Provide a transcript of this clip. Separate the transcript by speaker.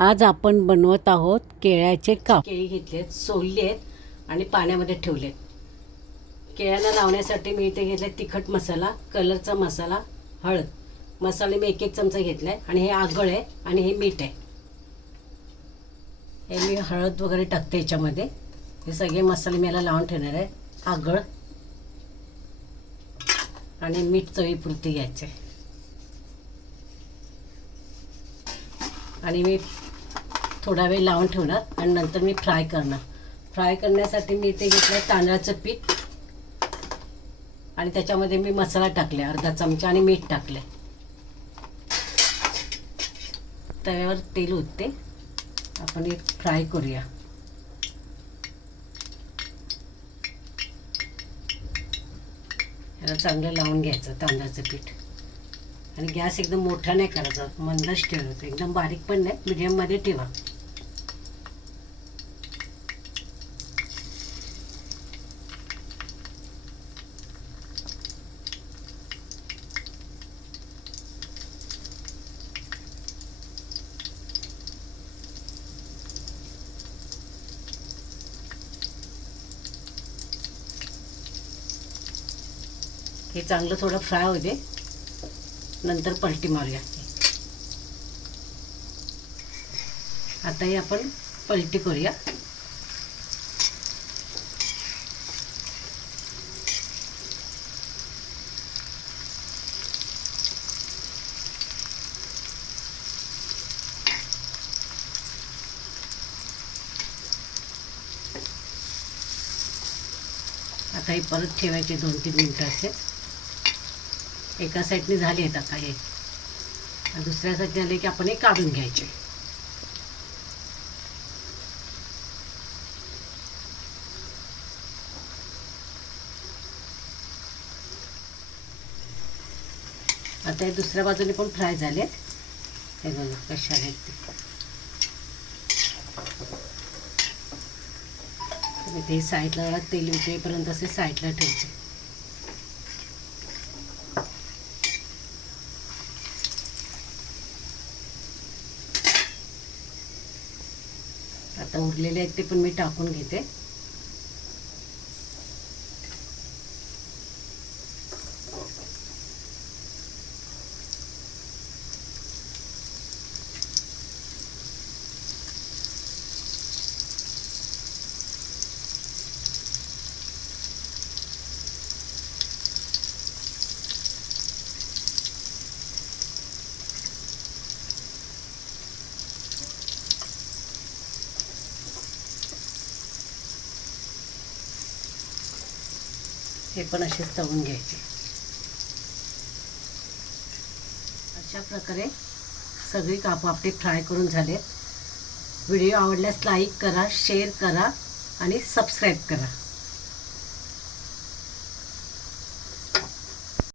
Speaker 1: आज आपण बनवत आहोत केळ्याचे काप. केळी घेतलेत सोलली आहेत आणि पाण्यामध्ये ठेवलेत. केळ्याला लावण्यासाठी मी इथे घेतले तिखट मसाला कलरचा मसाला हळद. मसाले मी एक एक चमचा घेतला आहे आणि हे आगळ आहे आणि हे मीठ आहे. हे मी हळद वगैरे टाकते याच्यामध्ये. हे सगळे मसाले मी याला लावून ठेवणार आहे. आगळ. आणि मीठ चवीपुरती घ्यायचे आणि मी थोडा वेळ लावून ठेवणार आणि नंतर मी फ्राय करणार. फ्राय करण्यासाठी मी इथे घेतलं तांदळाचं पीठ आणि त्याच्यामध्ये मी मसाला टाकले अर्धा चमचा आणि मीठ टाकले तव्यावर तेल उठते आपण एक फ्राय करूया. याला चांगलं लावून घ्यायचं तांदळाचं पीठ. आणि गॅस एकदम मोठा नाही करायचा मंदच ठेवायचं. एकदम बारीक पण नाही मिडियममध्ये ठेवा. हे चांगलं थोडं फ्राय होऊ दे. नंतर पलटी मारूया. आता हे आपण पलटी करूया. आता हे परत ठेवायचे दोन तीन मिनटं असे एका साईडने झाले आहेत आता हे. दुसऱ्या साईडने आले की आपण हे काढून घ्यायचे. आता हे दुसऱ्या बाजूने पण फ्राय झाले हे बघा कशा आहेत ते. साईडला तेल उतरेपर्यंत असे साईडला ठेवते आता उरलेले आहेत ते पण मी टाकून घेते. हे पण असेच तळून घ्यायचे. अशा प्रकारे सगळी काप आपली फ्राय करून झालेत. व्हिडिओ आवडल्यास लाईक करा शेअर करा आणि सबस्क्राईब करा.